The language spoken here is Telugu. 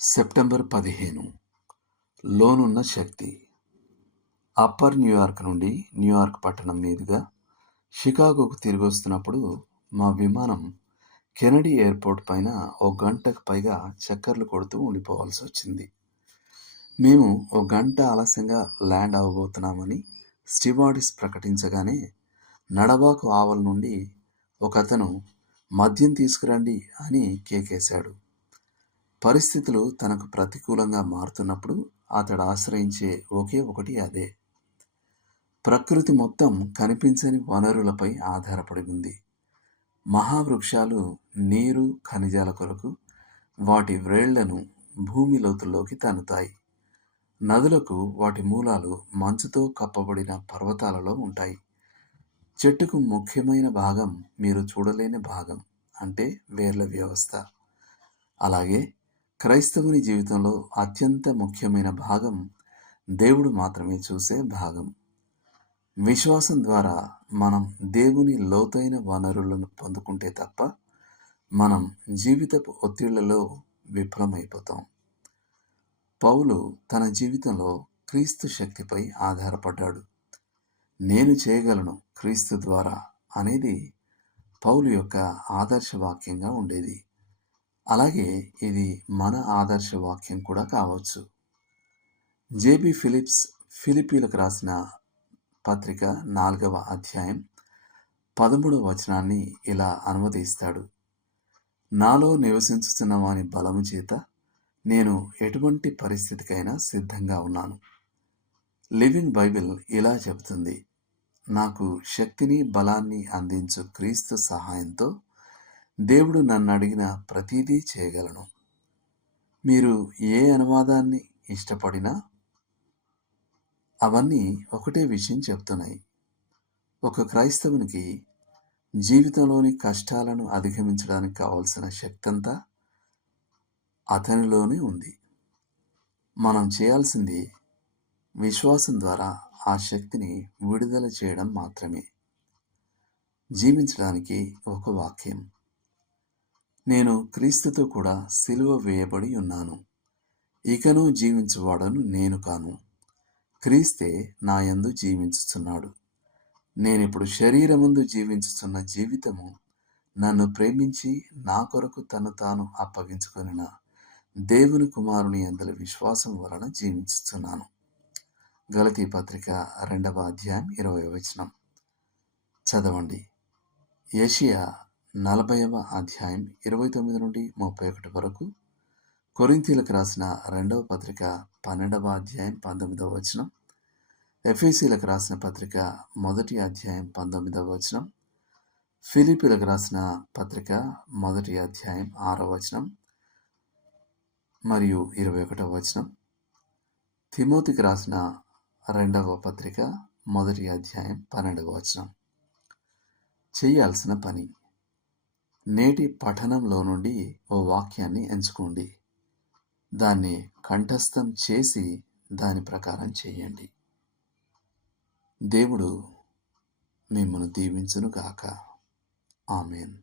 సెప్టెంబర్ పదిహేను. లోనున్న శక్తి. అప్పర్ న్యూయార్క్ నుండి న్యూయార్క్ పట్టణం మీదుగా షికాగోకు తిరిగి వస్తున్నప్పుడు మా విమానం కెనడీ ఎయిర్పోర్ట్ పైన ఓ గంటకు పైగా చక్కర్లు కొడుతూ ఉండిపోవాల్సి వచ్చింది. మేము ఓ గంట ఆలస్యంగా ల్యాండ్ అవ్వబోతున్నామని స్టివార్డిస్ ప్రకటించగానే నడబాకు ఆవల నుండి ఒకతను మద్యం తీసుకురండి అని కేకేశాడు. పరిస్థితులు తనకు ప్రతికూలంగా మారుతున్నప్పుడు అతడు ఆశ్రయించే ఒకే ఒకటి అదే. ప్రకృతి మొత్తం కనిపించని వనరులపై ఆధారపడి ఉంది. మహావృక్షాలు నీరు ఖనిజాల కొరకు వాటి వ్రేళ్ళను భూమి లోతుల్లోకి తన్నుతాయి. నదులకు వాటి మూలాలు మంచుతో కప్పబడిన పర్వతాలలో ఉంటాయి. చెట్టుకు ముఖ్యమైన భాగం మీరు చూడలేని భాగం అంటే వేర్ల వ్యవస్థ. అలాగే క్రైస్తవుని జీవితంలో అత్యంత ముఖ్యమైన భాగం దేవుడు మాత్రమే చూసే భాగం. విశ్వాసం ద్వారా మనం దేవుని లోతైన వనరులను పొందుకుంటే తప్ప మనం జీవితపు ఒత్తిళ్ళలో విఫలమైపోతాం. పౌలు తన జీవితంలో క్రీస్తు శక్తిపై ఆధారపడ్డాడు. నేను చేయగలను క్రీస్తు ద్వారా అనేది పౌలు యొక్క ఆదర్శ వాక్యంగా ఉండేది. అలాగే ఇది మన ఆదర్శ వాక్యం కూడా కావచ్చు. జేబి ఫిలిప్స్ ఫిలిపీలకు రాసిన పత్రిక నాలుగవ అధ్యాయం పదమూడవ వచనాన్ని ఇలా అనుమతిస్తాడు నాలో నివసించుతున్న వాని బలము చేత నేను ఎటువంటి పరిస్థితికైనా సిద్ధంగా ఉన్నాను. లివింగ్ బైబిల్ ఇలా చెబుతుంది. నాకు శక్తిని బలాన్ని అందించు క్రీస్తు సహాయంతో దేవుడు నన్ను అడిగిన ప్రతిదీ చేయగలను. మీరు ఏ అనువాదాన్ని ఇష్టపడినా అవన్నీ ఒకటే విషయం చెప్తున్నాయి. ఒక క్రైస్తవునికి జీవితంలోని కష్టాలను అధిగమించడానికి కావాల్సిన శక్తి అంతా అతనిలోనే ఉంది. మనం చేయాల్సింది విశ్వాసం ద్వారా ఆ శక్తిని విడుదల చేయడం మాత్రమే. జీవించడానికి ఒక వాక్యం. నేను క్రీస్తుతో కూడా సిలువ వేయబడి ఉన్నాను. ఇకను జీవించువాడను నేను కాను. క్రీస్తే నా యందు జీవించుచున్నాడు. నేనిప్పుడు శరీరముందు జీవించుతున్న జీవితము నన్ను ప్రేమించి నా కొరకు తను తాను అప్పగించుకొనిన దేవుని కుమారుని అందరి విశ్వాసం వలన జీవించుతున్నాను గలతీ పత్రిక రెండవ అధ్యాయం ఇరవై వచనం. చదవండి. ఏషియా నలభైవ అధ్యాయం ఇరవై తొమ్మిది నుండి ముప్పై ఒకటి వరకు కొరింతీలకు రాసిన రెండవ పత్రిక పన్నెండవ అధ్యాయం పంతొమ్మిదవ వచనం ఎఫ్ఎసీలకు రాసిన పత్రిక మొదటి అధ్యాయం పంతొమ్మిదవ వచనం ఫిలిపిలకు రాసిన పత్రిక మొదటి అధ్యాయం ఆరవ వచనం మరియు ఇరవై ఒకటవ వచనం తిమోతికి రాసిన రెండవ పత్రిక మొదటి అధ్యాయం పన్నెండవ వచనం. చేయాల్సిన పని నేటి పఠనంలో నుండి ఓ వాక్యాన్ని ఎంచుకోండి. దాన్ని కంఠస్థం చేసి దాని ప్రకారం చేయండి. దేవుడు మిమ్మను దీవించును గాక ఆమెన్.